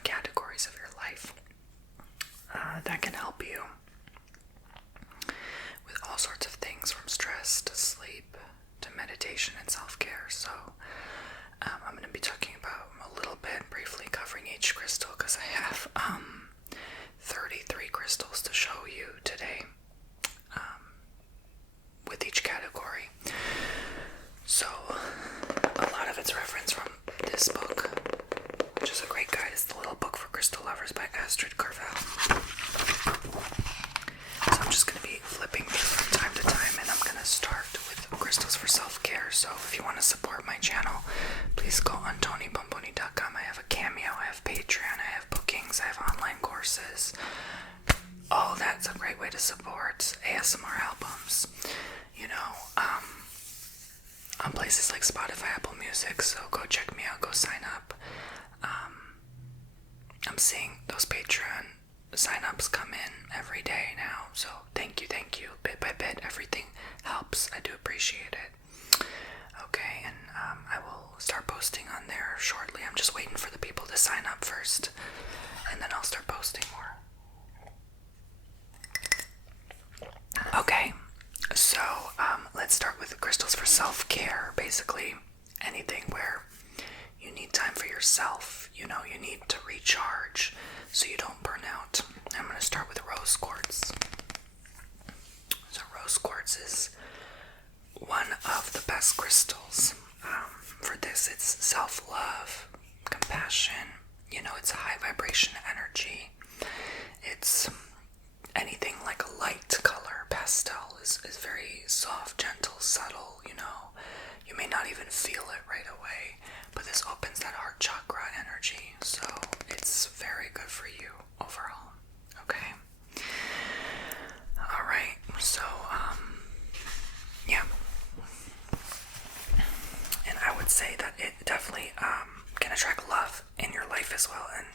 different categories of your life that can help you with all sorts of things, from stress to sleep to meditation and self-care. So I'm going to be talking about a little bit, briefly covering each crystal, because I have 33 crystals to show you today with each category. So a lot of it's referenced from this book, which is a great guide. It's The Little Book for Crystal Lovers by Astrid Carvel. So I'm just going to be flipping through from time to time, and I'm going to start with crystals for self-care. So if you want to support my channel, please go on TonyBomboni.com. I have a Cameo, I have Patreon, I have bookings, I have online courses. Oh, that's a great way to support ASMR albums, on places like Spotify, Apple Music. So go check me out, go sign up. I'm seeing those Patreon sign-ups come in every day now, so thank you, bit by bit. Everything helps. I do appreciate it. Okay, and I will start posting on there shortly. I'm just waiting for the people to sign up first, and then I'll start posting more. Okay, so let's start with the crystals for self-care. Basically, anything where you need time for yourself, you need to recharge so you don't burn out. I'm going to start with rose quartz. So rose quartz is one of the best crystals. For this, it's self-love, compassion. It's a high vibration energy. It's anything like a light color. Pastel is very soft, gentle, subtle. You may not even feel it right away, but this opens that heart chakra energy, so it's very good for you overall. Okay. All right. So yeah, and I would say that it definitely can attract love in your life as well, and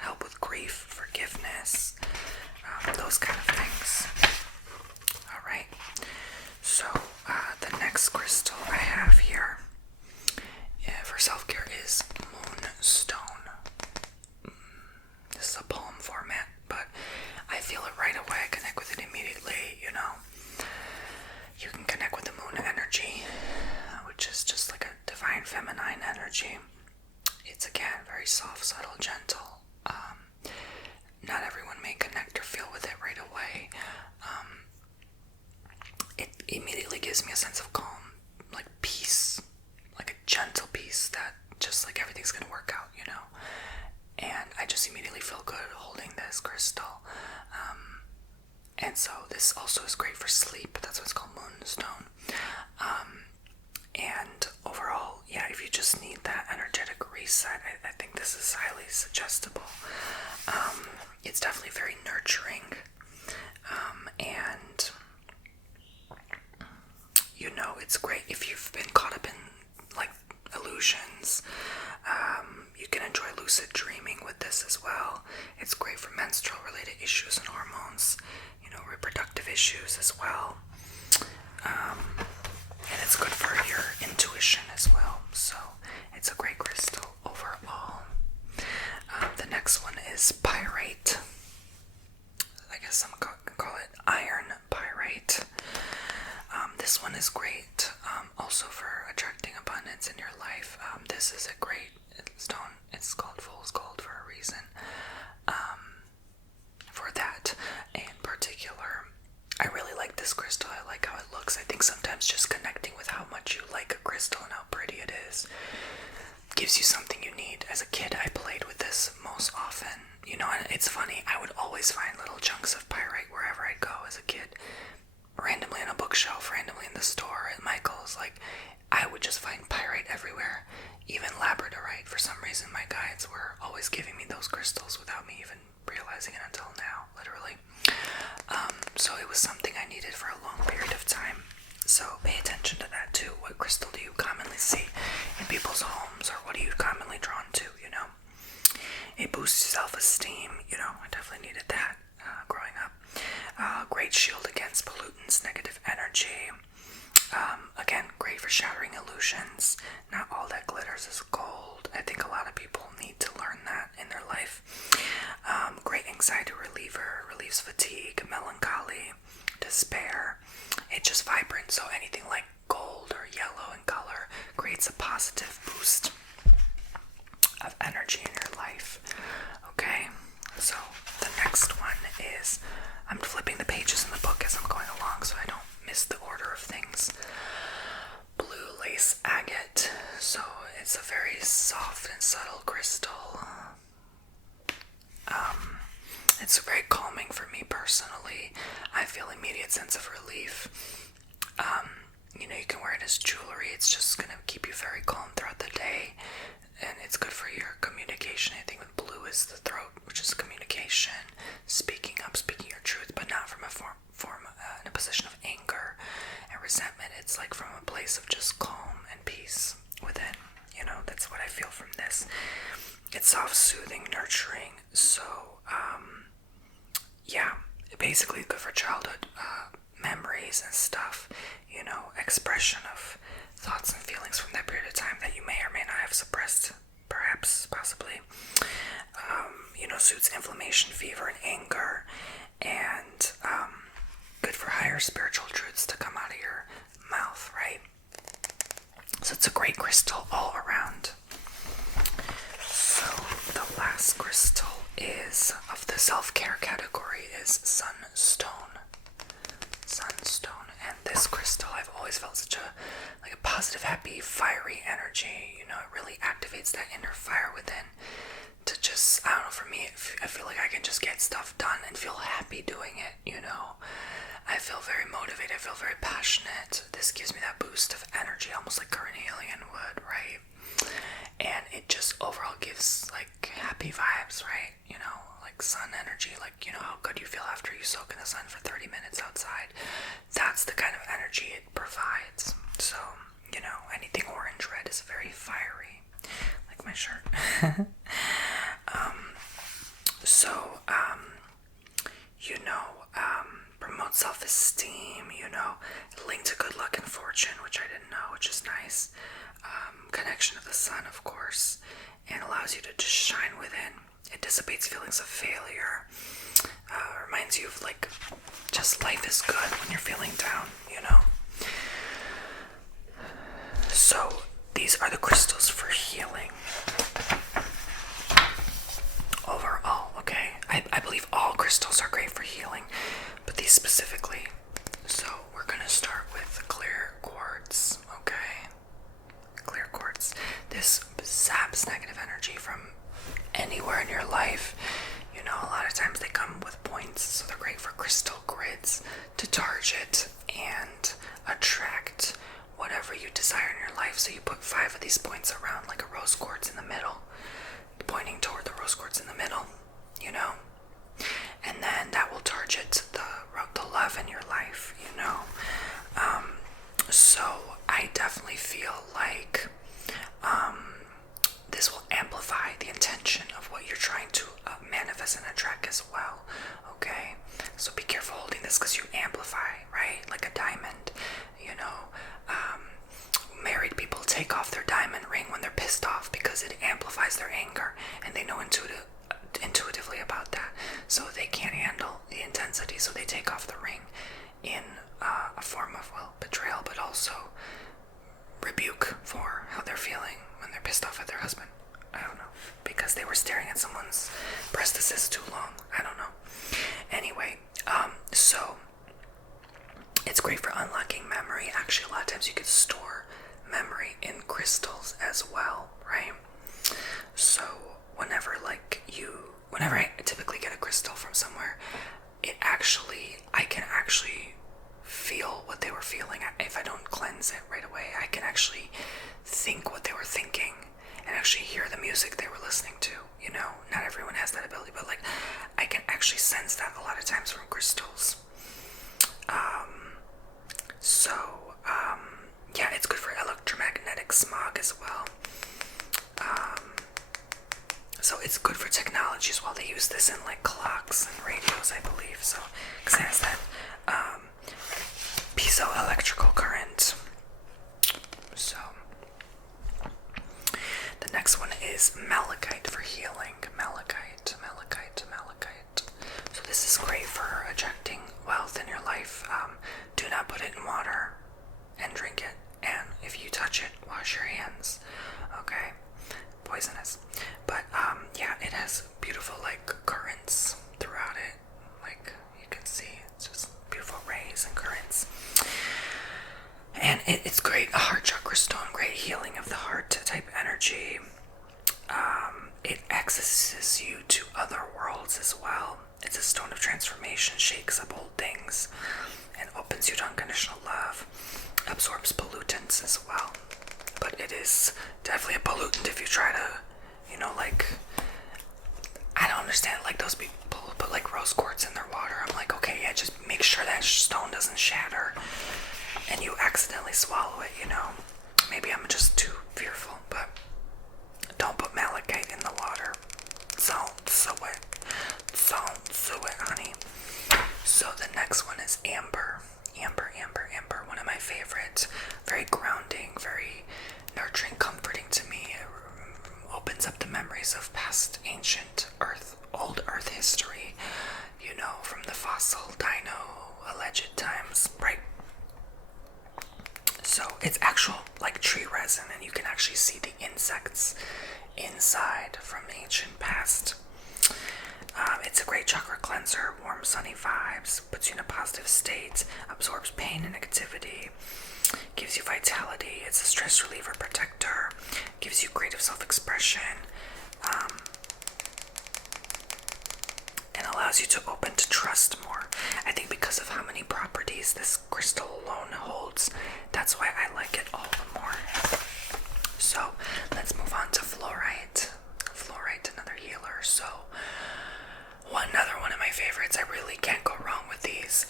help with grief, forgiveness, those kind of things. All right. So the next crystal I have here for self-care is moonstone. This is a poem format, but I feel it right away. I connect with it immediately. You can connect with the moon energy, which is just like a divine feminine energy. It's again very soft, subtle, gentle. Not everyone may connect or feel with it right away. It immediately gives me a sense of calm, like peace, like a gentle peace that just like everything's gonna work out, and I just immediately feel good holding this crystal. And so this also is great for sleep. That's what it's called, moonstone. And overall, yeah, if you just need that energetic reset, I think this is highly suggestible. It's definitely very nurturing, and it's great if you've been caught up in like illusions. You can enjoy lucid dreaming with this as well. It's great for menstrual related issues and hormones, reproductive issues as well. And it's good for your intuition as well. So it's a great crystal overall. The next one is pyrite. I guess I'm going to call it iron pyrite. This one is great also for attracting abundance in your life. This is a great stone. It's called fool's gold for a reason. For that in particular, I really like this crystal. I like how it looks. I think sometimes just connecting with how much you like a crystal and how pretty it is gives you something you need. As a kid, I played with this most often. And it's funny, I would always find little chunks of pyrite wherever I'd go as a kid. Randomly on a bookshelf, randomly in the store at Michael's. I would just find pyrite everywhere. Even labradorite. For some reason, my guides were always giving me those crystals without me even realizing it until now, literally. So it was something I needed for a long period of time. So pay attention to that too. What crystal do you commonly see in people's homes, or what are you commonly drawn to, It boosts self-esteem, I definitely needed that growing up. Great shield against pollutants, negative energy. Again, great for shattering illusions. Not all that glitters is gold. I think a lot of people need to learn that in their life. So anything like gold or yellow in color creates a positive boost of energy in your life. Okay, so the next one is, I'm flipping the pages in the book as I'm going along so I don't miss the order of things. Blue lace agate. So it's a very soft and subtle crystal. It's very calming for me personally. I feel immediate sense of relief. You can wear it as jewelry. It's just going to keep you very calm throughout the day, and it's good for your communication. I think with blue is the throat, which is communication, speaking up, speaking your truth, but not from a in a position of anger and resentment. It's like from a place of just calm and peace within. That's what I feel from this. It's soft, soothing, nurturing. So basically good for childhood memories and stuff, expression of thoughts and feelings from that period of time that you may or may not have suppressed, perhaps, possibly. Soothes inflammation, fever, and anger, and good for higher spiritual truths to come out of your mouth, right? So it's a great crystal all around. So the last crystal is of the self-care category is sunstone. And this crystal, I've always felt such a positive, happy, fiery energy. It really activates that inner fire within to just, I don't know, for me, I feel like I can just get stuff done and feel happy doing it. I feel very motivated, I feel very passionate. This gives me that boost of energy, almost like carnelian would, right? And it just overall gives happy vibes, right? Like sun energy, how good you feel after you soak in the sun for 30 minutes outside. That's the kind of energy it provides. So, anything orange red is very fiery, like my shirt. Promote self-esteem, linked to good luck and fortune, which I didn't know, which is nice. Connection to the sun, of course, and allows you to just shine within. It dissipates feelings of failure. Reminds you of just life is good when you're feeling down, So these are the crystals for healing. Overall, okay? I believe all crystals are great for healing, but these specifically. So we're going to start with clear quartz, okay? Clear quartz. This zaps negative energy from anywhere in your life. A lot of times they come with points, so they're great for crystal grids to target and attract whatever you desire in your life. So you put 5 of these points around, like a rose quartz in the middle, pointing toward the rose quartz in the middle, and then that will target the love in your life, So I definitely feel like this will amplify the intention of what you're trying to manifest and attract as well, okay? So be careful holding this because you amplify, right? Like a diamond, married people take off their diamond ring when they're pissed off because it amplifies their anger, and they know intuitively about that. So they can't handle the intensity, so they take off the ring in a form of, betrayal, but also rebuke for how they're feeling when they're pissed off at their husband. I don't know, because they were staring at someone's breastises too long. I don't know. Anyway, so it's great for unlocking memory. Actually, a lot of times you could store memory in crystals as well, right? So whenever I typically get a crystal from somewhere, I can actually feel what they were feeling. If I don't cleanse it right away, I can actually think what they were thinking and actually hear the music they were listening to. Not everyone has that ability, but I can actually sense that a lot of times from crystals. It's good for electromagnetic smog as well. So it's good for technology as well. They use this in clocks and radios, I believe. So, because it has that piezoelectrical current. So, the next one is malachite for healing. Malachite. So this is great for attracting wealth in your life. Do not put it in water. beautiful like currents throughout it. Like you can see, it's just beautiful rays and currents. And it's great. A heart chakra stone, great healing of the heart type energy. It accesses you to other worlds as well. It's a stone of transformation, shakes up old things, and opens you to unconditional love. Absorbs pollutants as well. But it is definitely a pollutant if you try to, like, I don't understand, like, those people put, like, rose quartz in their water. I'm like, okay, yeah, just make sure that stone doesn't shatter and you accidentally swallow it, Maybe I'm just too fearful, but don't put malachite in the water. Don't sew it. Don't sew it, honey. So the next one is amber. Amber, one of my favorites. Very grounding, very nurturing, comforting to me. It opens up the memories of past ancient old earth history, from the fossil dino alleged times, right? So it's actual like tree resin, and you can actually see the insects inside from ancient past. It's a great chakra cleanser, warm sunny vibes, puts you in a positive state, absorbs pain and negativity, gives you vitality. It's a stress reliever, protector, gives you creative self-expression, and allows you to open to trust more. I think because of how many properties this crystal alone holds, that's why I like it all the more. So let's move on to fluorite. Fluorite, another healer. So another one of my favorites. I really can't go wrong with these.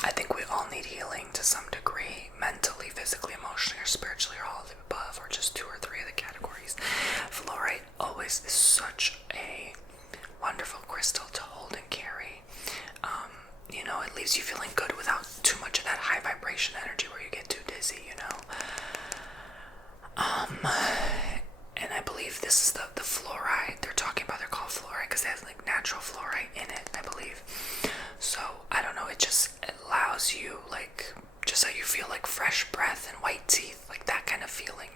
I think we all need healing to some degree, mentally, physically, emotionally, or spiritually, or all of the above, or just 2 or 3 of the categories. Fluorite always is such a wonderful crystal to hold and carry. It leaves you feeling good without too much of that high vibration energy where you get too dizzy, And I believe this is the fluoride they're talking about. They're called fluoride because they have like natural fluoride in it, I believe. So I don't know, it just allows you, like, just so you feel like fresh breath and white teeth, like that kind of feeling,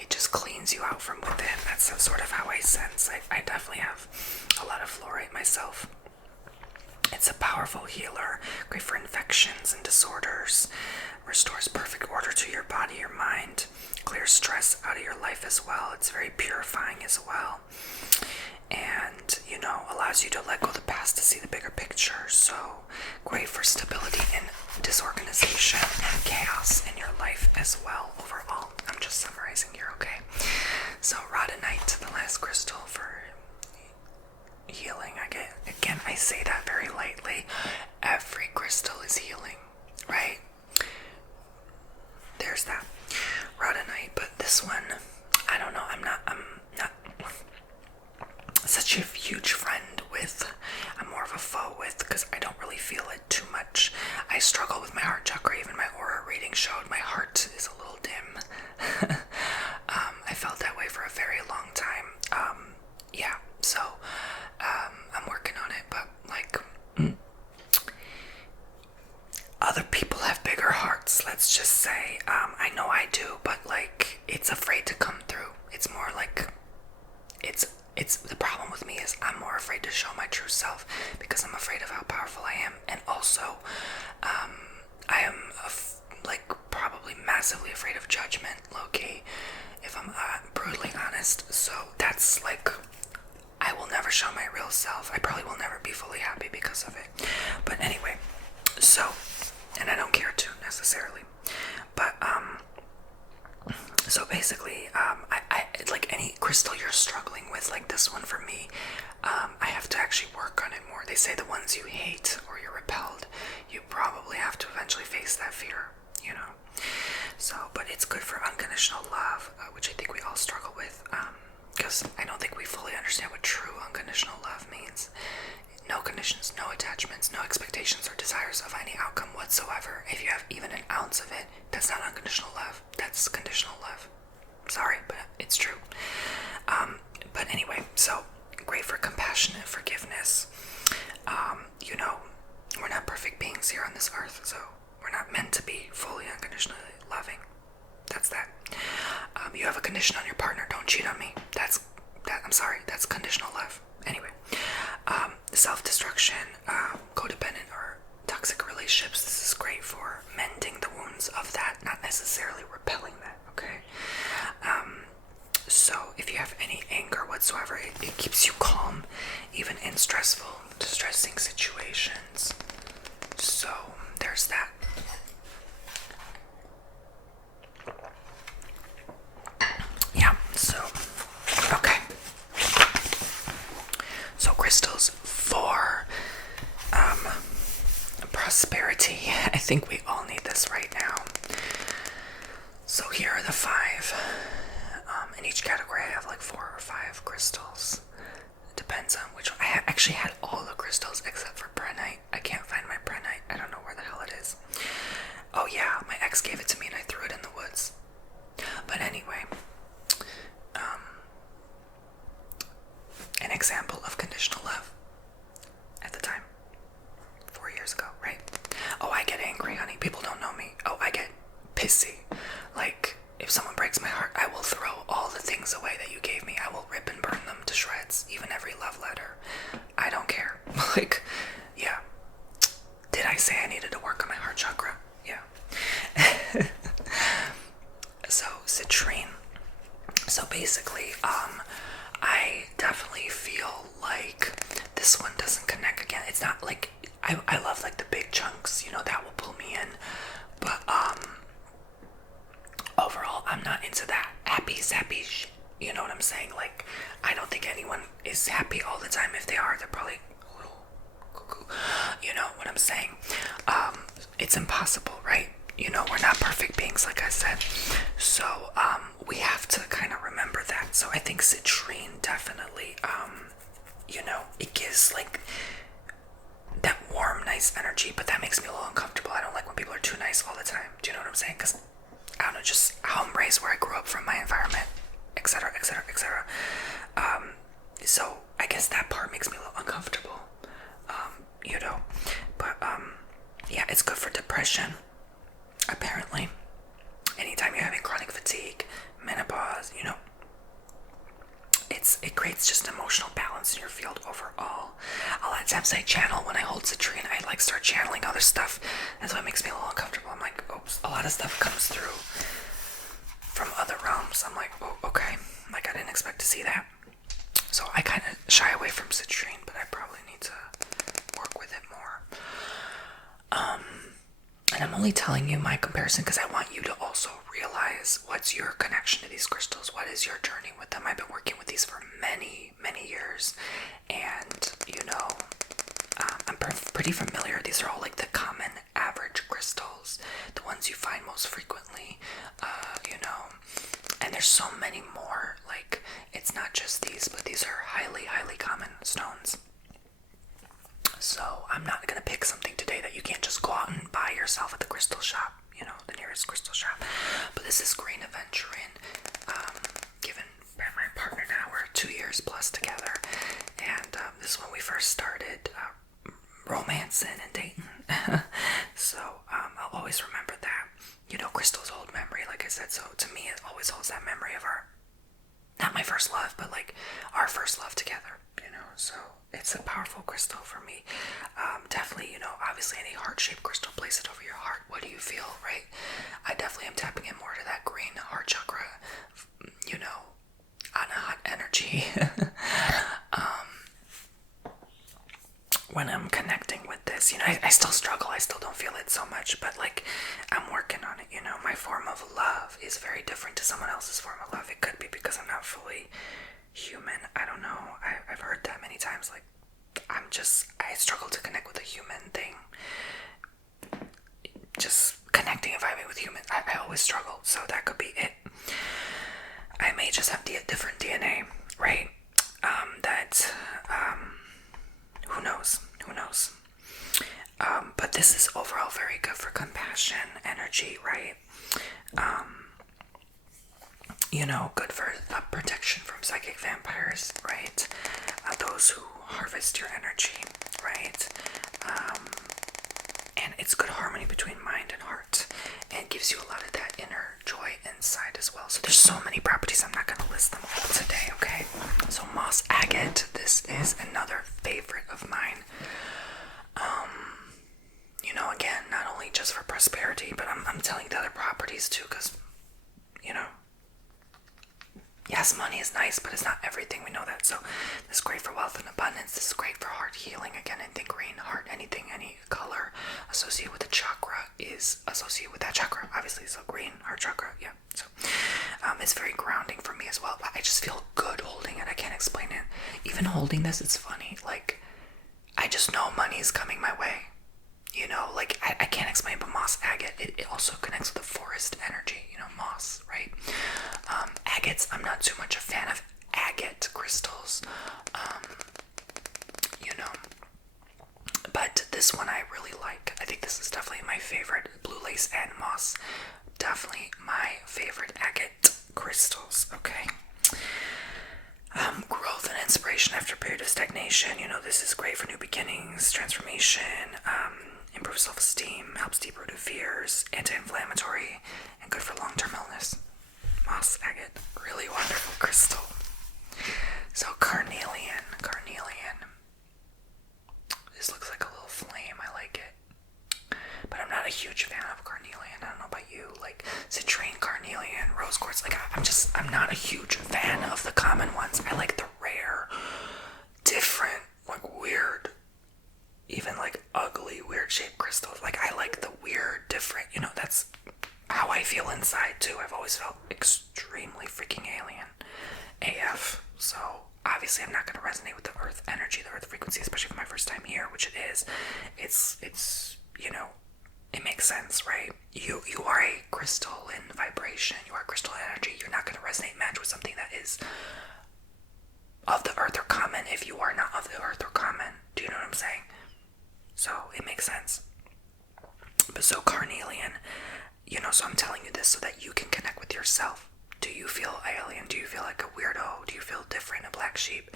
It just cleans you out from within. That's sort of how I sense. I definitely have a lot of fluoride myself. It's a powerful healer, great for infections and disorders, restores perfect order to your body, your mind, clears stress out of your life as well. It's very purifying as well. And, allows you to let go of the past to see the bigger picture. So great for stability and disorganization and chaos in your life as well overall. I'm just summarizing here, okay? So rhodonite, the last crystal for healing. I say that very lightly. Every crystal is healing, right? There's that rhodonite, but this one, I don't know. I'm not such a huge friend with. I'm more of a foe with, because I don't really feel it too much. I struggle with my heart chakra. Even my aura reading showed my heart is a little dim. I felt that way for a very long time. So I'm working on it, but other people have bigger hearts, let's just say. I know I do, but it's afraid to come through. It's more like it's the problem with me is I'm more afraid to show my true self because I'm afraid of how powerful I am, and also I am probably massively afraid of judgment, low-key, if I'm brutally honest. So that's I will never show my real self. I probably will never be fully happy because of it. But anyway, and I don't care to necessarily, but so basically, I like any crystal you're struggling with, like this one for me, I have to actually work on it more. They say the ones you hate or you're repelled, you probably have to eventually face that fear, So, but it's good for unconditional love, which I think we all struggle with, because I don't think we fully understand what true unconditional love means. No conditions, no attachments, no expectations or desires of any outcome whatsoever. If you have even an ounce of it, that's not unconditional love. That's conditional love. Sorry, but it's true. But anyway, so great for compassion and forgiveness. We're not perfect beings here on this earth, so we're not meant to be fully unconditionally loving. That's that. You have a condition on your partner, don't cheat on me. That's sorry, that's conditional love. Anyway, self-destruction, codependent or toxic relationships. This is great for mending the wounds of that, not necessarily repelling that, okay? So if you have any anger whatsoever, it keeps you calm, even in stressful, distressing situations. So there's that. Yeah, so, okay. So crystals for prosperity. I think we all need this right now. So here are the 5. In each category I have like 4 or 5 crystals. It depends on which one. I actually had all the crystals except for prenite. I can't find my prenite. I don't know where the hell it is. Oh yeah, my ex gave it to me and I threw it in the woods. But anyway, an example of conditional love at the time, 4 years ago, right? Oh, I get angry, honey. People don't know me. Oh, I get pissy. Like, if someone breaks my heart, I will throw all the things away that you gave me. I will rip and burn them to shreds, even every love letter. I don't care. Like, yeah. Did I say I needed to work on my heart chakra? Yeah. So, citrine. So basically, I definitely feel like this one doesn't connect again. It's not like, I love like the big chunks, you know, that will pull me in. But, overall, I'm not into that happy, sappy shit. You know what I'm saying? Like, I don't think anyone is happy all the time. If they are, they're probably a little cuckoo. You know what I'm saying? It's impossible, right? You know, we're not perfect beings, like I said. So, we have to kind of remember that. So I think citrine definitely, you know, it gives like that warm, nice energy, but that makes me a little uncomfortable. I don't like when people are too nice all the time. Do you know what I'm saying? Because I don't know, just how I'm raised, where I grew up from, my environment, etc., etc., etc. So I guess that part makes me a little uncomfortable, you know. But yeah, it's good for depression, apparently. Anytime you're having chronic fatigue, menopause, you know, it creates just emotional balance in your field overall. A lot of times I channel when I hold citrine. I like start channeling other stuff. That's why it makes me a little uncomfortable. I'm like, oops, a lot of stuff comes through from other realms. I'm like, oh, okay. Like, I didn't expect to see that. So I kind of shy away from citrine, but I probably need to work with it more. And I'm only telling you my comparison because I want you to also realize what's your connection to these crystals. What is your journey with them? I've been working with these for many, many years. And, you know, I'm pretty familiar. These are all like the common average crystals. The ones you find most frequently, you know. And there's so many more. Like, it's not just these, but these are highly, highly common stones. So I'm not going to pick something today that you can't just go out and buy yourself at the crystal shop, you know, the nearest crystal shop. But this is green aventurine, given by my partner now. We're 2 years plus together. And this is when we first started romancing and dating. So I'll always remember that. You know, crystals hold memory, like I said. So to me, it always holds that memory of our, not my first love, but like our first love together, you know. So it's a powerful crystal for me. Definitely, you know, obviously any heart-shaped crystal, place it over your heart. What do you feel, right? I definitely am tapping in more to that green heart chakra, you know, hot energy. When I'm connecting with this, you know, I still struggle. I still don't feel it so much, but like, I'm working on it, you know. My form of love is very different to someone else's form of love. It could be because I'm not fully human. I don't know. I've heard that many times. Like, I struggle to connect with a human thing. Just connecting and vibing with humans, I always struggle. So that could be it. I may just have different DNA, right? Who knows? But this is overall very good for compassion, energy, right? You know, good for protection from psychic vampires, right? Those who harvest your energy, right? And it's good harmony between mind and heart, and gives you a lot of that inner joy inside as well. So there's so many properties, I'm not going to list them all today, okay? So moss moss agate. This is another favorite of mine. Again, not only just for prosperity, but I'm telling the other properties too, because, yes, money is nice, but it's not everything. We know that. So this is great for wealth and abundance. This is great for heart healing. Again, anything green, heart, anything, any color associated with the chakra is associated with that chakra, obviously. So green, heart chakra, yeah. So it's very grounding for me as well. I just feel good holding it. I can't explain it. Even holding this, it's funny. Like, I just know money is coming my way. I can't explain, but moss agate, it also connects with the forest energy, moss, right? Agates, I'm not too much a fan of agate crystals, but this one I really like. I think this is definitely my favorite. Blue lace and moss, definitely my favorite agate crystals, okay? Growth and inspiration after a period of stagnation. This is great for new beginnings, transformation, improves self-esteem, helps deep-rooted fears, anti-inflammatory, and good for long-term illness. Moss agate, really wonderful crystal. So carnelian. This looks like a little flame. I like it. But I'm not a huge fan of carnelian. I don't know about you. Like citrine, carnelian, rose quartz. I'm not a huge fan of the common ones. I like the rare, different, weird, even ugly, weird shaped crystals. I like the weird, different, that's how I feel inside too. I've always felt extremely freaking alien AF. So obviously I'm not going to resonate with the earth energy, the earth frequency, especially for my first time here, which it is. It's it makes sense, right? You are a crystal in vibration. You are crystal energy. You're not going to resonate match with something that is of the earth or common if you are not of the earth or common. Do you know what I'm saying? So it makes sense. But so carnelian, so I'm telling you this so that you can connect with yourself. Do you feel alien? Do you feel like a weirdo? Do you feel different, a black sheep?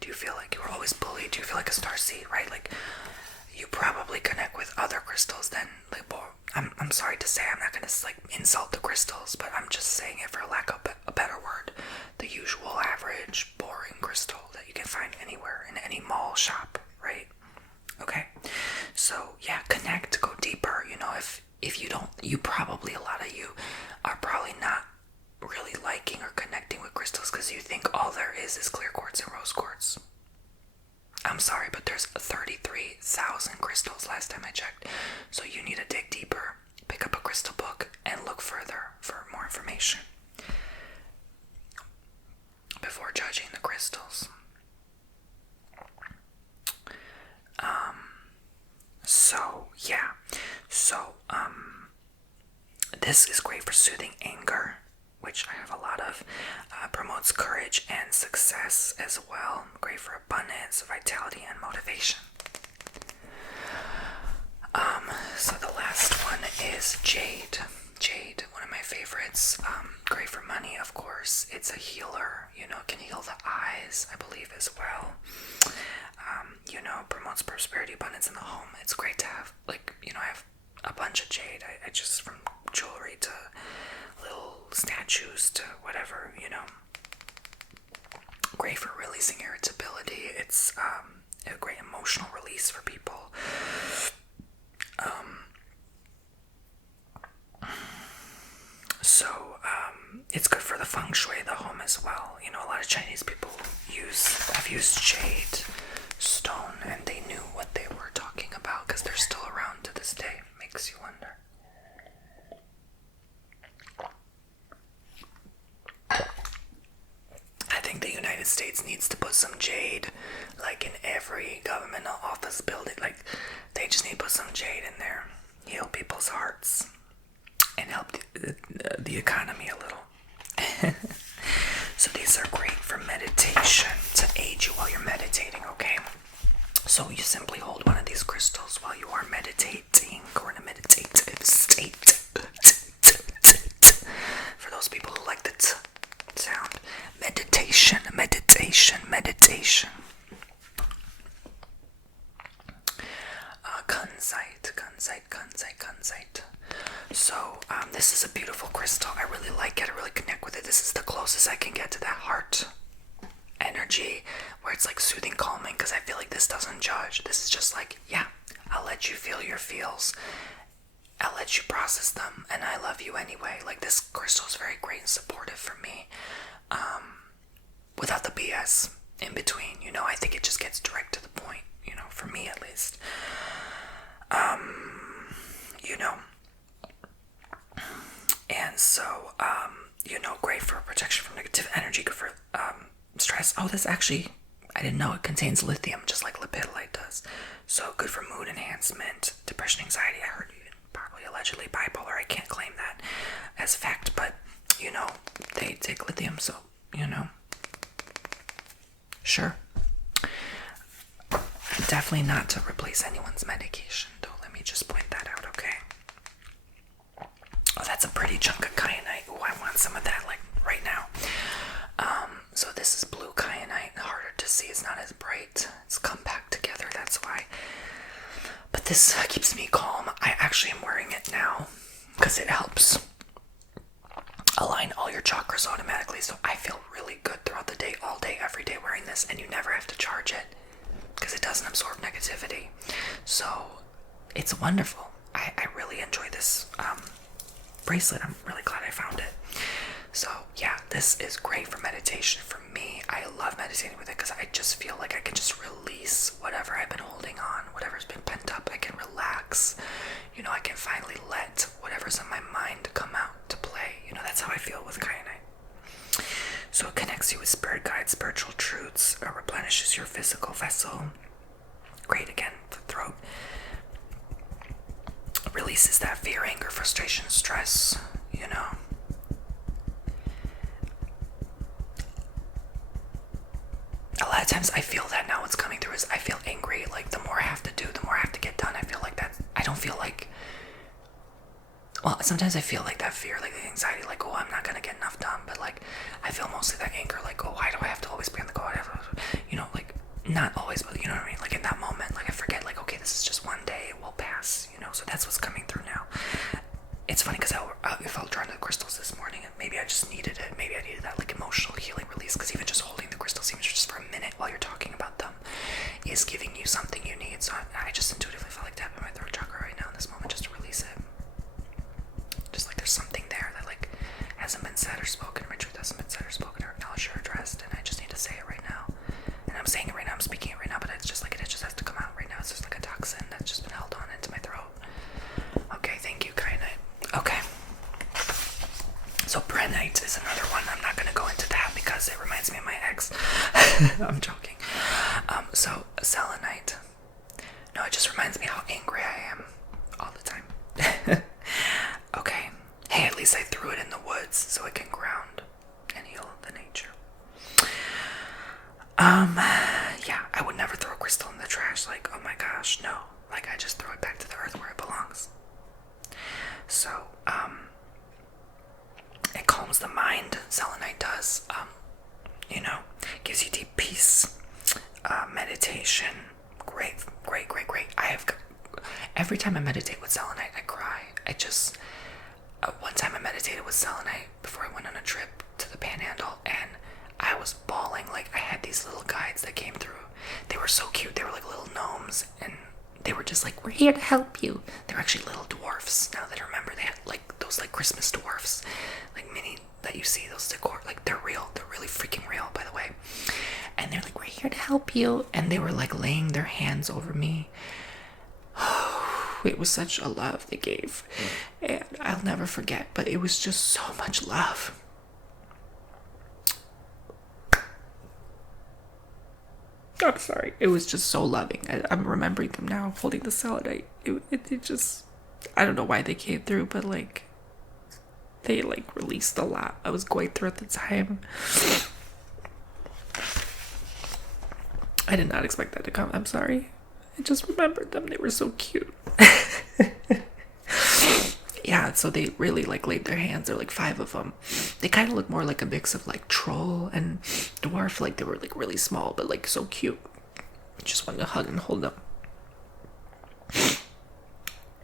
Do you feel like you were always bullied? Do you feel like a starseed, right? You probably connect with other crystals than, I'm sorry to say, I'm not going to, insult the crystals, but I'm just saying it for lack of a better word. The usual, average, boring crystal that you can find anywhere in any mall shop, right? Okay, so yeah, connect, go deeper. If you don't, a lot of you are probably not really liking or connecting with crystals because you think all there is clear quartz and rose quartz. I'm sorry, but there's 33,000 crystals last time I checked. So you need to dig deeper, pick up a crystal book, and look further for more information before judging the crystals. This is great for soothing anger, which I have a lot of. Promotes courage and success as well. Great for abundance, vitality, and motivation. So the last one is jade. Jade, one of my favorites. Great for money, of course. It's a healer. Can heal the eyes, I believe, as well. Promotes prosperity, abundance in the home. It's great to have, I have a bunch of jade. I just, from jewelry to little statues to whatever, Great for releasing irritability. It's a great emotional release for people. It's good for the feng shui of the home as well. A lot of Chinese people have used jade stone, and they knew what they were talking about because they're still around to this day. Makes you wonder. I think the United States needs to put some jade, in every government office building. They just need to put some jade in there, heal people's hearts, and help the economy a little. So these are great for meditation, to aid you while you're meditating, okay? So you simply hold one of these crystals while you are meditating, or in a meditative state. For those people who like the t sound. Meditation. Kunzite. So, this is a beautiful crystal. I really like it. I really connect with it. This is the closest I can get to that heart energy where it's like soothing, calming, because I feel like this doesn't judge. This is just like, yeah, I'll let you feel your feels. I'll let you process them, and I love you anyway. Like, this crystal is very great and supportive for me, without the BS in between. I think it just gets direct to the point, for me at least. And so, great for protection from negative energy, good for stress. Oh, this actually, I didn't know it contains lithium, just like lepidolite does. So good for mood enhancement, depression, anxiety. I heard you probably allegedly bipolar. I can't claim that as fact, but they take lithium, so sure. Definitely not to replace anyone's medication, though. Let me just point that out, okay? Oh, that's a pretty chunk of kyanite. Oh, I want some of that, like, right now. So this is blue kyanite. Harder to see. It's not as bright. It's compact together, that's why. But this keeps me calm. I actually am wearing it now because it helps align all your chakras automatically. So I feel really good throughout the day, all day, every day wearing this. And you never have to charge it because it doesn't absorb negativity. So it's wonderful. I really enjoy this bracelet. I'm really glad I found it. So yeah, this is great for meditation. For me, I love meditating with it because I just feel like I can just release whatever I've been holding on, whatever's been pent up. I can relax. I can finally let whatever's in my mind come out to play. That's how I feel with kyanite. So it connects you with spirit guides, spiritual truths, replenishes your physical vessel. Great again for throat. Releases that fear, anger, frustration, stress, A lot of times I feel that now what's coming through is I feel angry. Like, the more I have to do, the more I have to get done. I feel like that. I don't feel like, well, sometimes I feel like that fear, like the anxiety, like, oh, I'm not going to get enough done. But, like, I feel mostly that anger, like, oh, why do I have to always be on the go? Like, not always, but you know what I mean? Like, in that moment, like, I forget, like, okay, this is just one day, it will pass, So that's what's coming through now. It's funny because I felt drawn to the crystals this morning, and maybe I just needed it. Maybe I needed that, like, emotional healing release, because even just holding the crystals, even just for a minute while you're talking about them, is giving you something you need. So I just intuitively felt like tapping my throat chakra right now in this moment just to release it. Just like there's something there that, like, hasn't been said or spoken, my truth hasn't been said or spoken or acknowledged or addressed, and I just need to say it right now. And I'm saying it right now, I'm speaking it right now, but it's just like it just has to come out right now. It's just like a toxin that's just been held on into my throat. Okay, thank you, kyanite. Okay. So Brenite is another one. I'm not going to go into that because it reminds me of my ex. I'm joking. So selenite. No, it just reminds me how angry I am all the time. Okay. Hey, at least I threw it in the woods so it can ground and heal the nature. Yeah, I would never throw a crystal in the trash. Like, oh my gosh, no. Like, I just throw it back to the earth where it belongs. So, it calms the mind. Selenite does. Gives you deep peace. Meditation. Great. Every time I meditate with selenite, I cry. One time I meditated with selenite before I went on a trip to the Panhandle, and I was bawling. Like, I had these little guides that came through. They were so cute. They were like little gnomes, and they were just like, we're here to help you. They were actually little dwarfs. Now that I remember, they had like those like Christmas dwarfs, like mini that you see, those decor, like they're real. They're really freaking real, by the way. And they're like, we're here to help you. And they were like laying their hands over me. It was such a love they gave, and I'll never forget, but it was just so much love. I'm sorry. It was just so loving. I'm remembering them now, holding the selenite. It just, I don't know why they came through, but like, they like released a lot I was going through at the time. I did not expect that to come. I'm sorry. I just remembered them. They were so cute. Yeah, so they really like laid their hands. There were like 5 of them. They kind of look more like a mix of like troll and dwarf. Like they were like really small, but like so cute. Just wanted to hug and hold them.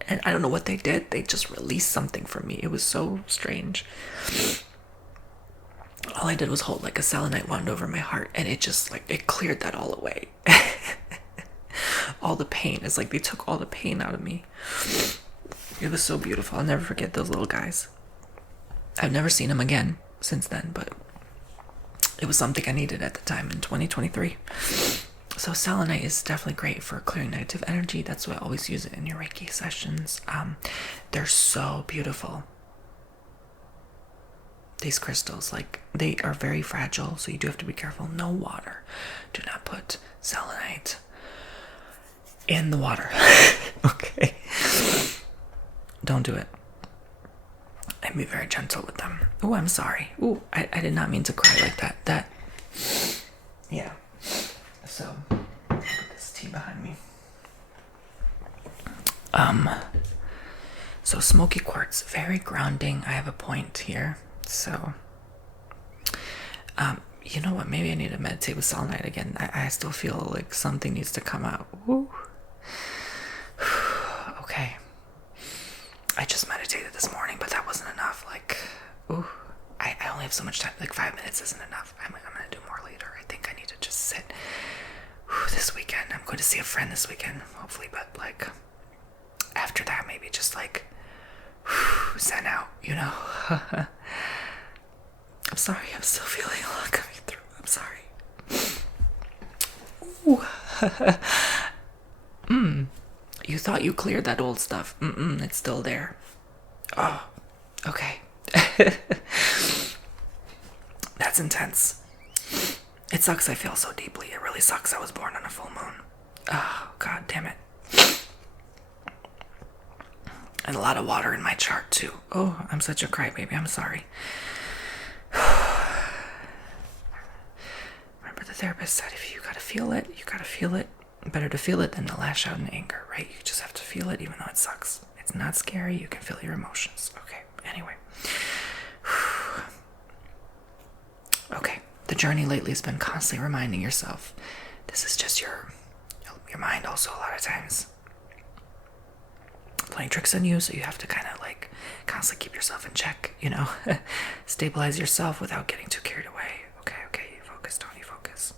And I don't know what they did. They just released something from me. It was so strange. all I did was hold like a selenite wand over my heart, and it just like it cleared that all away. All the pain. It's like they took all the pain out of me. It was so beautiful. I'll never forget those little guys. I've never seen them again since then, but it was something I needed at the time in 2023. So selenite is definitely great for clearing negative energy. That's why I always use it in your Reiki sessions. They're so beautiful. These crystals, like, they are very fragile, so you do have to be careful. No water. Do not put selenite in the water. Okay. Don't do it. And be very gentle with them. Oh, I'm sorry. Oh, I did not mean to cry like that. Yeah. So, put this tea behind me. So smoky quartz, very grounding. I have a point here. So, you know what? Maybe I need to meditate with selenite again. I still feel like something needs to come out. Woo. Okay. I just meditated this morning, but that wasn't enough. Like, ooh, I only have so much time. Like 5 minutes isn't enough. I'm gonna do more later. I think I need to just sit. This weekend, I'm going to see a friend this weekend, hopefully. But like, after that, maybe just like zen out. You know. I'm sorry. I'm still feeling a lot coming through. I'm sorry. Ooh. You thought you cleared that old stuff. It's still there. Oh, okay. That's intense. It sucks I feel so deeply. It really sucks I was born on a full moon. Oh, god damn it. And a lot of water in my chart, too. Oh, I'm such a crybaby. I'm sorry. Remember the therapist said if you gotta feel it, you gotta feel it. Better to feel it than to lash out in anger, right? You just have to feel it even though it sucks. It's not scary. You can feel your emotions. Okay, anyway. Okay, the journey lately has been constantly reminding yourself this is just your mind also a lot of times playing tricks on you, so you have to kind of like constantly keep yourself in check, you know. Stabilize yourself without getting too carried away. Okay, you focus, Tony, focus.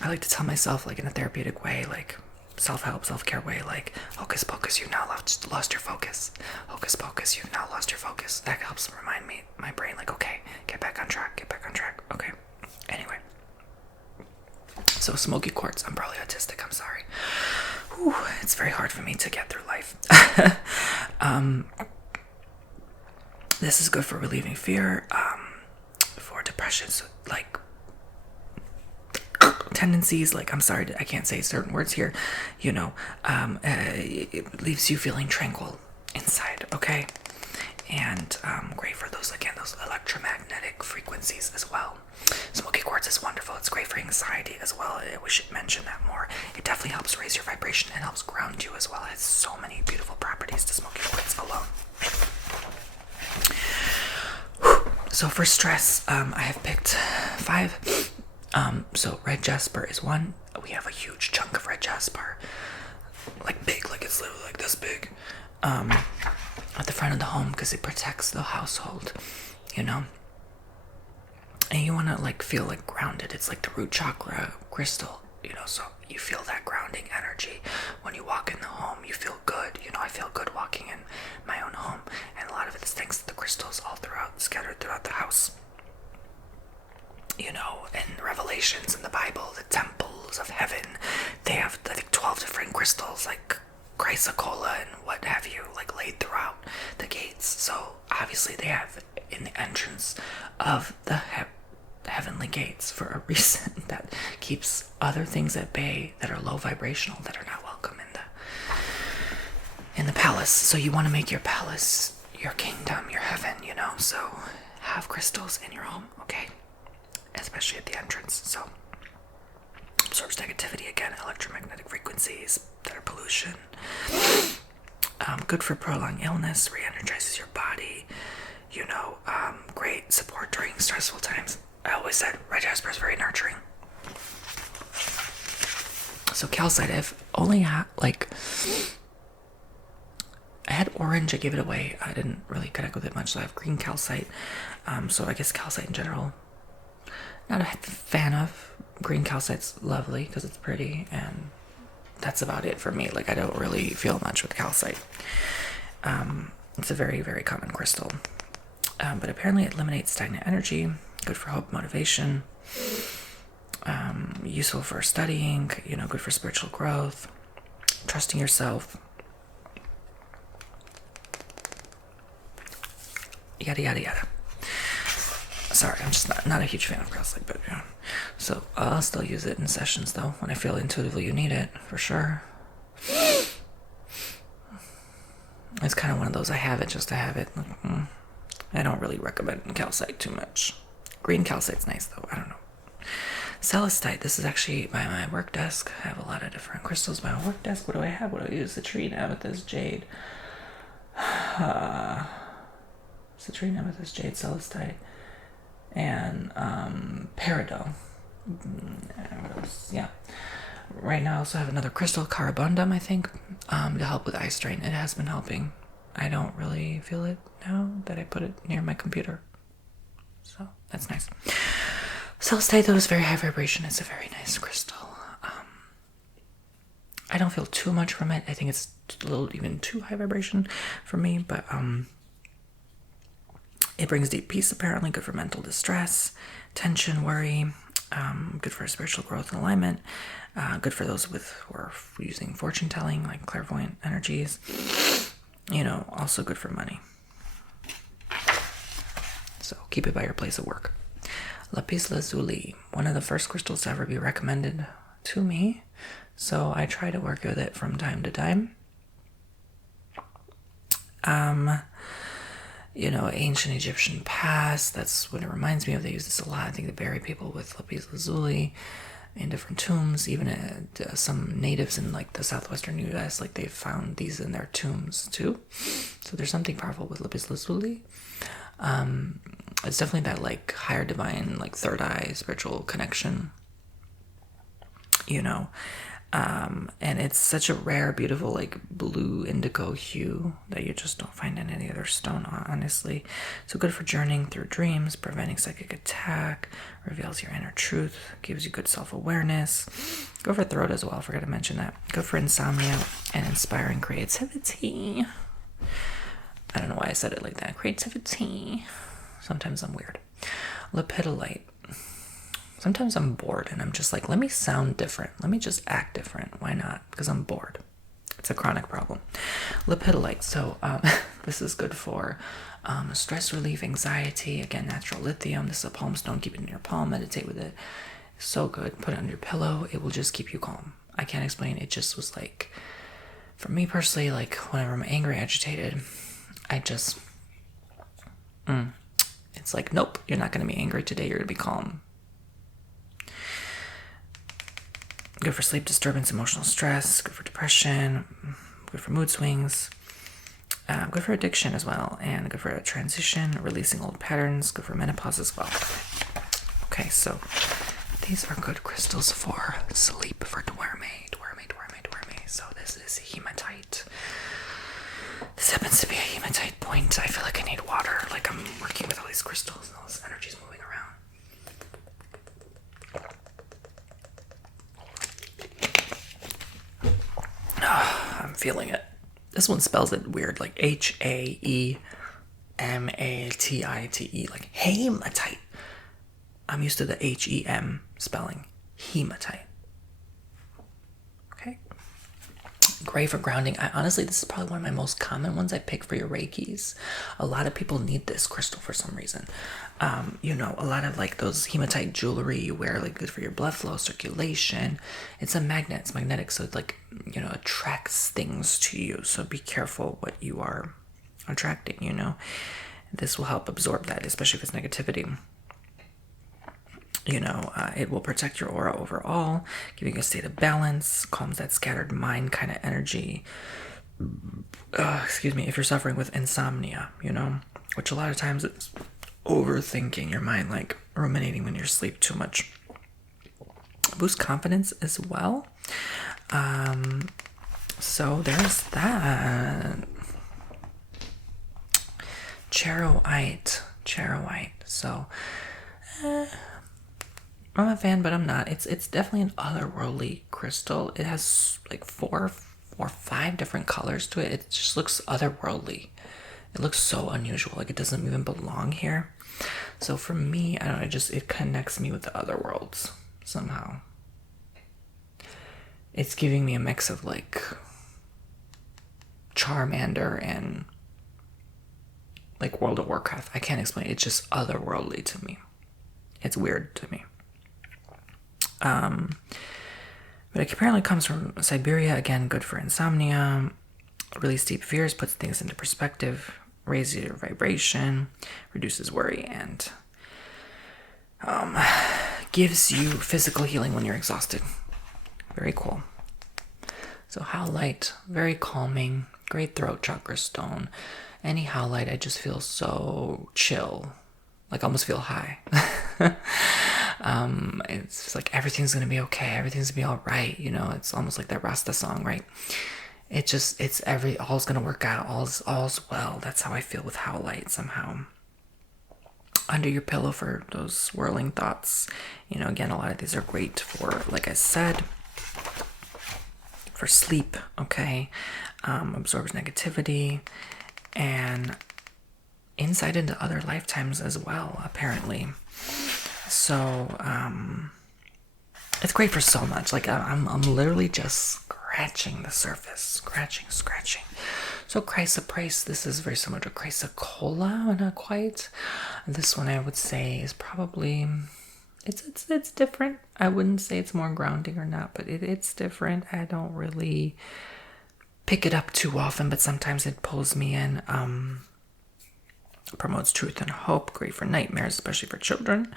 I like to tell myself, like in a therapeutic way, like self-help, self-care way, like hocus pocus, you've now lost your focus. Hocus pocus, you've now lost your focus. That helps remind me, my brain, like, okay, get back on track. Okay, anyway. So smoky quartz, I'm probably autistic, I'm sorry. Whew, it's very hard for me to get through life. This is good for relieving fear, for depression, so like tendencies, like, I'm sorry, I can't say certain words here, you know, it leaves you feeling tranquil inside, okay? And great for those electromagnetic frequencies as well. Smoky quartz is wonderful. It's great for anxiety as well. We should mention that more. It definitely helps raise your vibration and helps ground you as well. It has so many beautiful properties to smoky quartz alone. So for stress, I have picked 5. So red jasper is one. We have a huge chunk of red jasper, like big, like it's literally like this big, at the front of the home because it protects the household, you know. And you want to like feel like grounded. It's like the root chakra crystal, you know, so you feel that grounding energy when you walk in the home. You feel good, you know. I feel good walking in my own home, and a lot of it is thanks to the crystals all throughout, scattered throughout the house. You know, in Revelations in the Bible, the temples of heaven, they have, I think, 12 different crystals, like chrysocolla and what have you, like laid throughout the gates. So obviously they have in the entrance of the heavenly gates for a reason that keeps other things at bay that are low vibrational, that are not welcome in the palace. So you want to make your palace your kingdom, your heaven, you know. So have crystals in your home, okay? Especially at the entrance. So absorbs negativity, again, electromagnetic frequencies that are pollution. Good for prolonged illness, re-energizes your body, you know. Great support during stressful times. I always said red jasper is very nurturing. So calcite, I've only had like, I had orange, I gave it away. I didn't really connect with it much, so I have green calcite. So I guess calcite in general, not a fan of. Green calcite's lovely because it's pretty, and that's about it for me. Like, I don't really feel much with calcite. It's a very, very common crystal. But apparently it eliminates stagnant energy, good for hope, motivation, useful for studying, good for spiritual growth, trusting yourself, yada, yada, yada. Sorry, I'm just not a huge fan of calcite, but yeah. So I'll still use it in sessions, though, when I feel intuitively you need it, for sure. It's kind of one of those, I have it just to have it. I don't really recommend calcite too much. Green calcite's nice, though. I don't know. Celestite, this is actually by my work desk. I have a lot of different crystals by my work desk. What do I have? What do I use? Citrine, amethyst, jade. Citrine, amethyst, jade, celestite, and peridot. Yeah. Right now I also have another crystal, carabundum, I think, to help with eye strain. It has been helping. I don't really feel it now that I put it near my computer. So that's nice. Celestite, though, is very high vibration. It's a very nice crystal. I don't feel too much from it. I think it's a little even too high vibration for me, but it brings deep peace, apparently. Good for mental distress, tension, worry. Good for spiritual growth and alignment. Good for those who are using fortune telling, like clairvoyant energies. Also good for money. So keep it by your place of work. Lapis lazuli, one of the first crystals to ever be recommended to me. So I try to work with it from time to time. Ancient Egyptian past, that's what it reminds me of. They use this a lot. I think they bury people with lapis lazuli in different tombs. Even some natives in like the southwestern U.S., like they've found these in their tombs too. So there's something powerful with lapis lazuli. It's definitely that like higher divine, like third eye spiritual connection, and it's such a rare, beautiful, like blue indigo hue that you just don't find in any other stone, honestly. So good for journeying through dreams, preventing psychic attack, reveals your inner truth, gives you good self-awareness. Good for throat as well, I forgot to mention that. Good for insomnia and inspiring creativity. I don't know why I said it like that. Creativity. Sometimes I'm weird. Lepidolite. Sometimes I'm bored and I'm just like, let me sound different. Let me just act different. Why not? Because I'm bored. It's a chronic problem. Lepidolite. So this is good for stress relief, anxiety. Again, natural lithium. This is a palm stone. Keep it in your palm. Meditate with it. So good. Put it on your pillow. It will just keep you calm. I can't explain. It just was like, for me personally, like whenever I'm angry, agitated, I just, it's like, nope, you're not going to be angry today. You're going to be calm. Good for sleep disturbance, emotional stress, good for depression, good for mood swings, good for addiction as well, and good for a transition, releasing old patterns, good for menopause as well. Okay, so these are good crystals for sleep, for duerme. So this is hematite. This happens to be a hematite point. I feel like I need water, like I'm working with all these crystals and all this energy's moving around. I'm feeling it. This one spells it weird, like Haematite, like hematite. I'm used to the Hem spelling. Hematite. Okay. Gray for grounding. Honestly, this is probably one of my most common ones I pick for your Reikis. A lot of people need this crystal for some reason. A lot of like those hematite jewelry you wear, like good for your blood flow, circulation. It's a magnet. It's magnetic, so it like, attracts things to you. So be careful what you are attracting, This will help absorb that, especially if it's negativity. It will protect your aura overall, giving you a state of balance, calms that scattered mind kind of energy. If you're suffering with insomnia, which a lot of times it's overthinking your mind, like ruminating when you're asleep too much. Boost confidence as well. So there's that. Charoite. So, I'm a fan, but I'm not. It's definitely an otherworldly crystal. It has like four or five different colors to it. It just looks otherworldly. It looks so unusual. Like it doesn't even belong here. So for me, I don't know. It connects me with the other worlds somehow. It's giving me a mix of like Charmander and like World of Warcraft. I can't explain it. It's just otherworldly to me. It's weird to me. But it apparently comes from Siberia. Again, good for insomnia. Release deep fears, puts things into perspective, raises your vibration, reduces worry, and gives you physical healing when you're exhausted. Very cool. So howlite, very calming, great throat chakra stone. Any howlite, I just feel so chill, like I almost feel high. It's just like everything's gonna be okay, everything's gonna be all right. You know, it's almost like that Rasta song, right? All's gonna work out, all's well. That's how I feel with howlite somehow. Under your pillow for those swirling thoughts. You know, again, a lot of these are great for, like I said, for sleep, okay? Absorbs negativity and insight into other lifetimes as well, apparently. So, it's great for so much. Like, I'm literally just scratching the surface. Scratching. So, chrysoprase, this is very similar to chrysocolla, not quite. This one, I would say, is probably... It's different. I wouldn't say it's more grounding or not, but it's different. I don't really pick it up too often, but sometimes it pulls me in. Promotes truth and hope, great for nightmares, especially for children.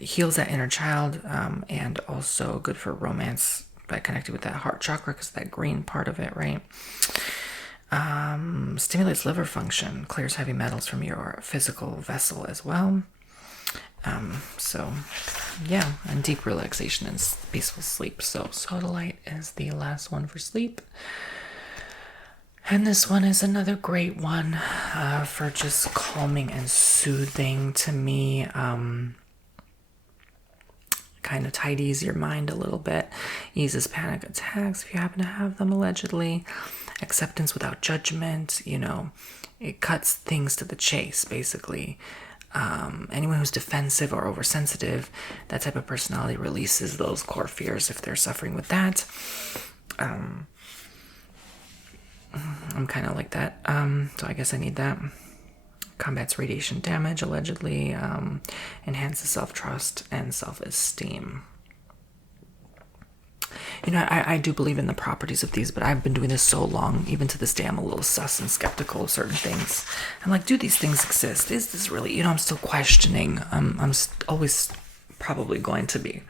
Heals that inner child, and also good for romance by connecting with that heart chakra, because that green part of it, right? Stimulates liver function, clears heavy metals from your physical vessel as well. So yeah, and deep relaxation and peaceful sleep. So sodalite is the last one for sleep. And this one is another great one for just calming and soothing to me. Kind of tidies your mind a little bit. Eases panic attacks if you happen to have them, allegedly. Acceptance without judgment. You know, it cuts things to the chase, basically. Anyone who's defensive or oversensitive, that type of personality releases those core fears if they're suffering with that. I'm kind of like that, so I guess I need that. Combats radiation damage, allegedly. Enhances self-trust and self-esteem. You know, I do believe in the properties of these, but I've been doing this so long, even to this day, I'm a little sus and skeptical of certain things. I'm like, do these things exist? Is this really, you know, I'm still questioning. I'm always probably going to be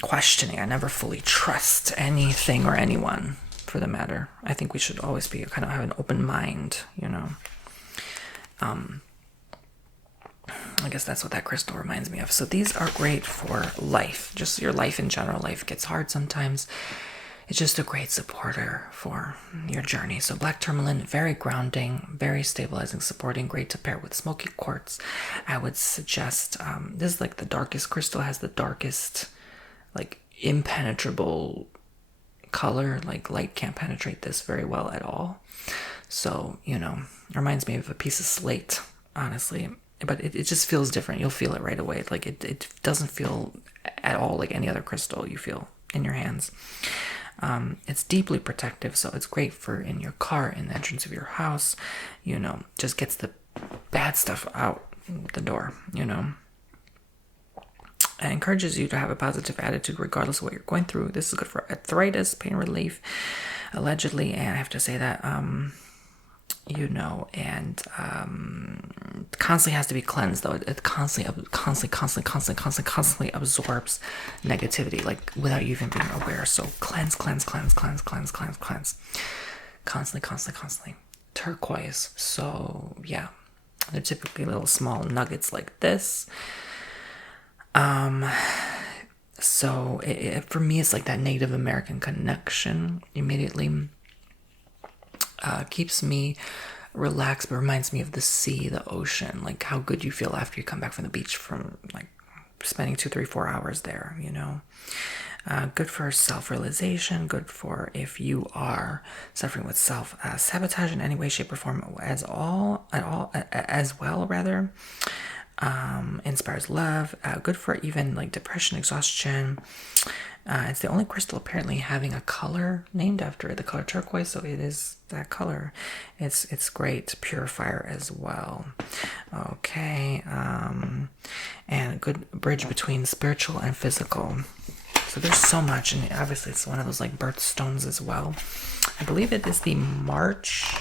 questioning. I never fully trust anything or anyone, for the matter. I think we should always be kind of have an open mind, you know. I guess that's what that crystal reminds me of. So these are great for life, just your life in general. Life gets hard sometimes. It's just a great supporter for your journey. So black tourmaline, very grounding, very stabilizing, supporting, great to pair with smoky quartz. I would suggest, this is like the darkest crystal, has the darkest, like impenetrable color. Like light can't penetrate this very well at all. So, you know, reminds me of a piece of slate, honestly. But it just feels different. You'll feel it right away. Like it doesn't feel at all like any other crystal you feel in your hands. It's deeply protective, so it's great for in your car, in the entrance of your house. You know, just gets the bad stuff out the door, you know. It encourages you to have a positive attitude regardless of what you're going through. This is good for arthritis, pain relief, allegedly. And I have to say that, you know, and constantly has to be cleansed, though. It constantly absorbs negativity, like without you even being aware. So cleanse. Constantly. Turquoise. So yeah, they're typically little small nuggets like this. So for me, it's like that Native American connection immediately. Keeps me relaxed, but reminds me of the sea, the ocean, like how good you feel after you come back from the beach from like spending 2, 3, 4 hours there, you know. Good for self-realization, good for if you are suffering with self-sabotage in any way, shape, or form as well, rather. Inspires love, good for even like depression, exhaustion. It's the only crystal apparently having a color named after it, the color turquoise, so it is that color. It's great purifier as well. Okay, and a good bridge between spiritual and physical. So there's so much, and obviously it's one of those like birthstones as well. I believe it is the March.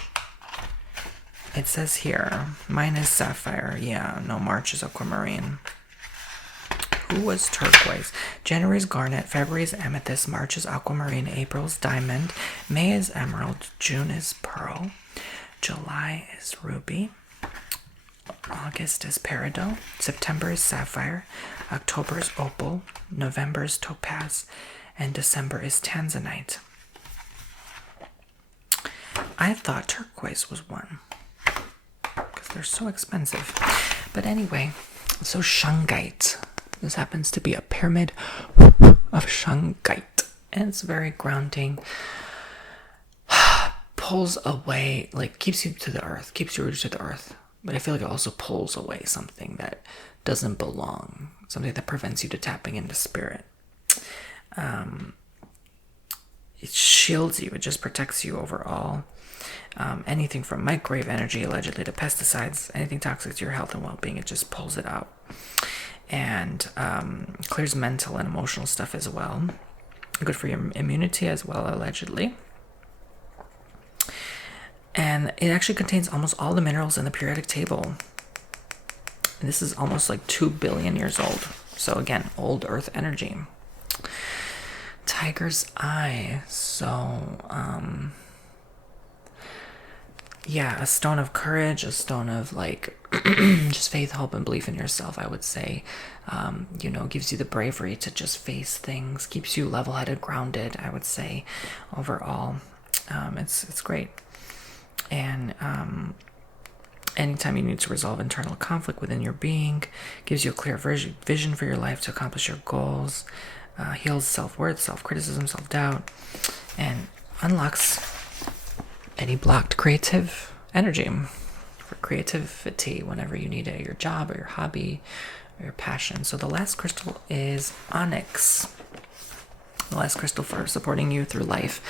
It says here, mine is sapphire. Yeah, no, March is aquamarine. Who was turquoise? January's garnet, February's amethyst, March is aquamarine, April's diamond, May is emerald, June is pearl, July is ruby, August is peridot, September is sapphire, October is opal, November is topaz, and December is tanzanite. I thought turquoise was one because they're so expensive. But anyway, so shungite. This happens to be a pyramid of shungite, and it's very grounding. Pulls away, like keeps you to the earth, keeps you rooted to the earth. But I feel like it also pulls away something that doesn't belong, something that prevents you to tapping into spirit. It shields you, it just protects you overall. Anything from microwave energy, allegedly, to pesticides, anything toxic to your health and well-being, it just pulls it out. And clears mental and emotional stuff as well. Good for your immunity as well, allegedly. And it actually contains almost all the minerals in the periodic table. And this is almost like 2 billion years old. So again, old earth energy. Tiger's eye. So, yeah, a stone of courage, a stone of like just faith, hope, and belief in yourself, I would say. Gives you the bravery to just face things, keeps you level-headed, grounded, I would say, overall. It's great. And anytime you need to resolve internal conflict within your being, gives you a clear vision for your life to accomplish your goals, heals self-worth, self-criticism, self-doubt, and unlocks any blocked creative energy for creativity whenever you need it, your job or your hobby or your passion. So the last crystal is onyx. The last crystal for supporting you through life.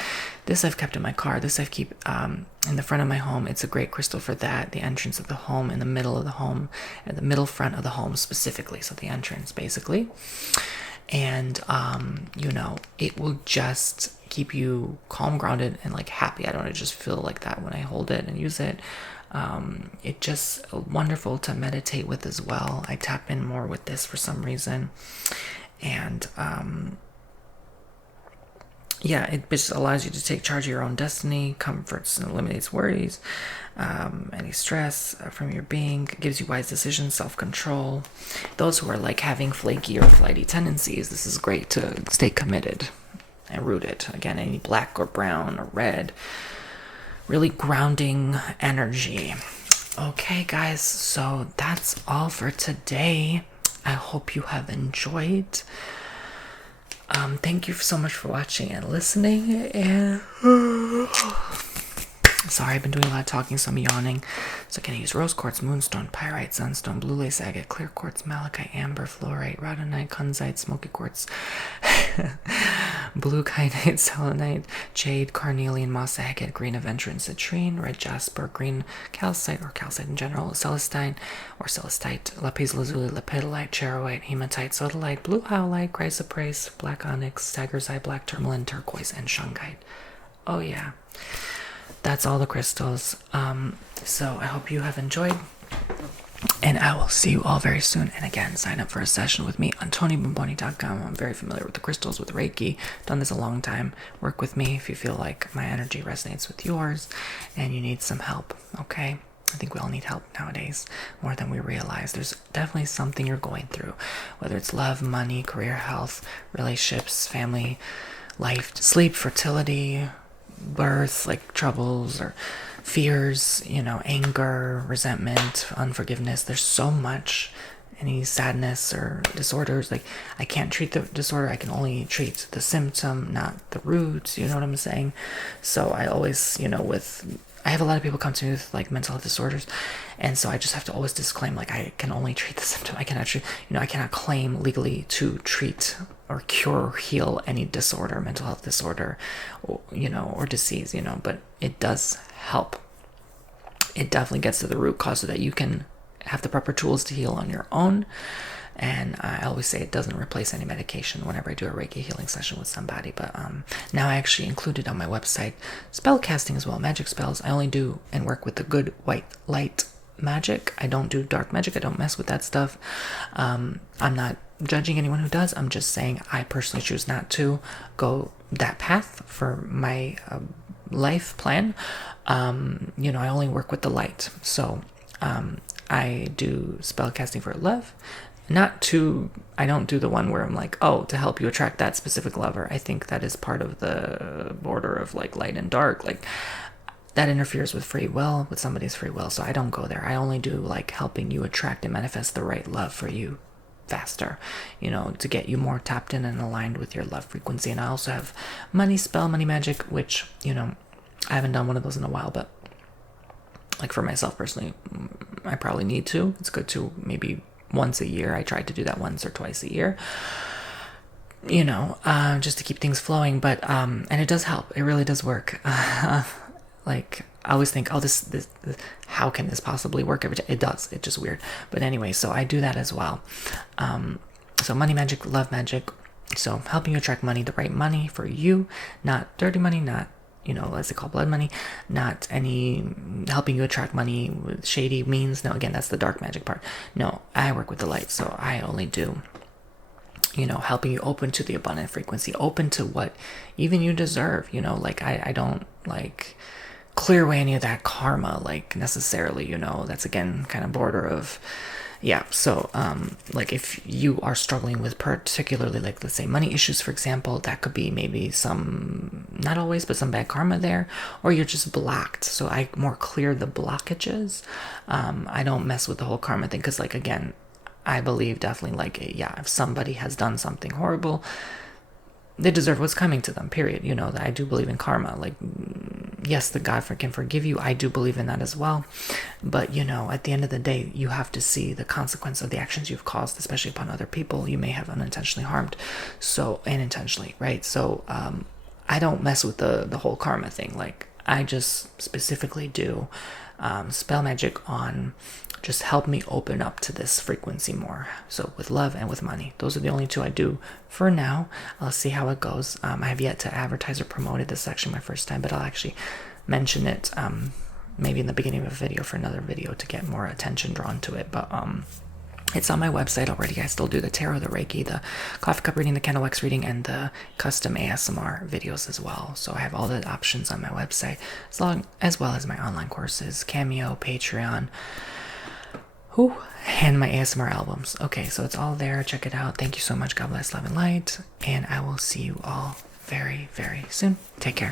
This I've kept in my car. This I keep in the front of my home. It's a great crystal for that. The entrance of the home, in the middle of the home, and the middle front of the home specifically. So the entrance, basically. And, it will just keep you calm, grounded, and like happy. I don't just feel like that when I hold it and use it. It's just wonderful to meditate with as well. I tap in more with this for some reason. And, it just allows you to take charge of your own destiny, comforts and eliminates worries, any stress from your being, gives you wise decisions, self-control. Those who are like having flaky or flighty tendencies, this is great to stay committed and rooted. Again, any black or brown or red, really grounding energy. Okay, guys, so that's all for today. I hope you have enjoyed. Thank you so much for watching and listening, and sorry, I've been doing a lot of talking, so I'm yawning. So I can use rose quartz, moonstone, pyrite, sunstone, blue lace agate, clear quartz, malachite, amber, fluorite, rhodonite, kunzite, smoky quartz, blue kyanite, selenite, jade, carnelian, moss agate, green aventurine, citrine, red jasper, green calcite or calcite in general, celestine or celestite, lapis lazuli, lepidolite, charoite, hematite, sodalite, blue howlite, chrysoprase, black onyx, tiger's eye, black tourmaline, turquoise, and shungite. Oh yeah. That's all the crystals. So I hope you have enjoyed, and I will see you all very soon. And again, sign up for a session with me on TonyBomboni.com. I'm very familiar with the crystals, with Reiki. Done this a long time. Work with me if you feel like my energy resonates with yours and you need some help. Okay? I think we all need help nowadays more than we realize. There's definitely something you're going through, whether it's love, money, career, health, relationships, family, life, sleep, fertility, birth, like troubles, or fears, anger, resentment, unforgiveness. There's so much. Any sadness or disorders, like I can't treat the disorder, I can only treat the symptom, not the root. You know what I'm saying? So I always, I have a lot of people come to me with like mental health disorders, and so I just have to always disclaim, like, I can only treat the symptom. I cannot treat, I cannot claim legally to treat or cure or heal any disorder, mental health disorder, or disease, but it does help. It definitely gets to the root cause so that you can have the proper tools to heal on your own. And I always say it doesn't replace any medication whenever I do a Reiki healing session with somebody. But now I actually included on my website spell casting as well, magic spells. I only do and work with the good white light magic. I don't do dark magic. I don't mess with that stuff. I'm not judging anyone who does. I'm just saying I personally choose not to go that path for my life plan. I only work with the light. So I do spell casting for love. I don't do the one where I'm like, oh, to help you attract that specific lover. I think that is part of the border of like light and dark. Like that interferes with free will, with somebody's free will. So I don't go there. I only do like helping you attract and manifest the right love for you faster, to get you more tapped in and aligned with your love frequency. And I also have money spell, money magic, which, I haven't done one of those in a while, but like for myself personally, I probably need to. It's good to maybe once a year. I try to do that once or twice a year, just to keep things flowing. But and it does help. It really does work. Like I always think, oh, this how can this possibly work every time? It does. It's just weird. But anyway, so I do that as well. So money magic, love magic. So helping you attract money, the right money for you, not dirty money, not as they call blood money, not any helping you attract money with shady means. No, again, that's the dark magic part. No, I work with the light, so I only do, helping you open to the abundant frequency, open to what even you deserve, like I don't like clear away any of that karma, like necessarily, that's again kind of border of, yeah. So like if you are struggling with particularly like, let's say money issues, for example, that could be maybe some, not always, but some bad karma there, or you're just blocked. So I more clear the blockages. I don't mess with the whole karma thing, because like, again, I believe definitely like, if somebody has done something horrible, they deserve what's coming to them, period. I do believe in karma. Like, yes, the God can forgive you. I do believe in that as well. But, at the end of the day, you have to see the consequence of the actions you've caused, especially upon other people you may have unintentionally harmed. So, and intentionally, right? So, I don't mess with the whole karma thing. Like, I just specifically do spell magic on just help me open up to this frequency more. So with love and with money, those are the only two I do for now. I'll see how it goes. I have yet to advertise or promote it. This is actually my first time, but I'll actually mention it maybe in the beginning of a video for another video to get more attention drawn to it. But it's on my website already. I still do the tarot, the Reiki, the coffee cup reading, the candle wax reading, and the custom ASMR videos as well. So I have all the options on my website, as well as my online courses, Cameo, Patreon, and my ASMR albums. Okay, so it's all there. Check it out. Thank you so much. God bless, love, and light. And I will see you all very, very soon. Take care.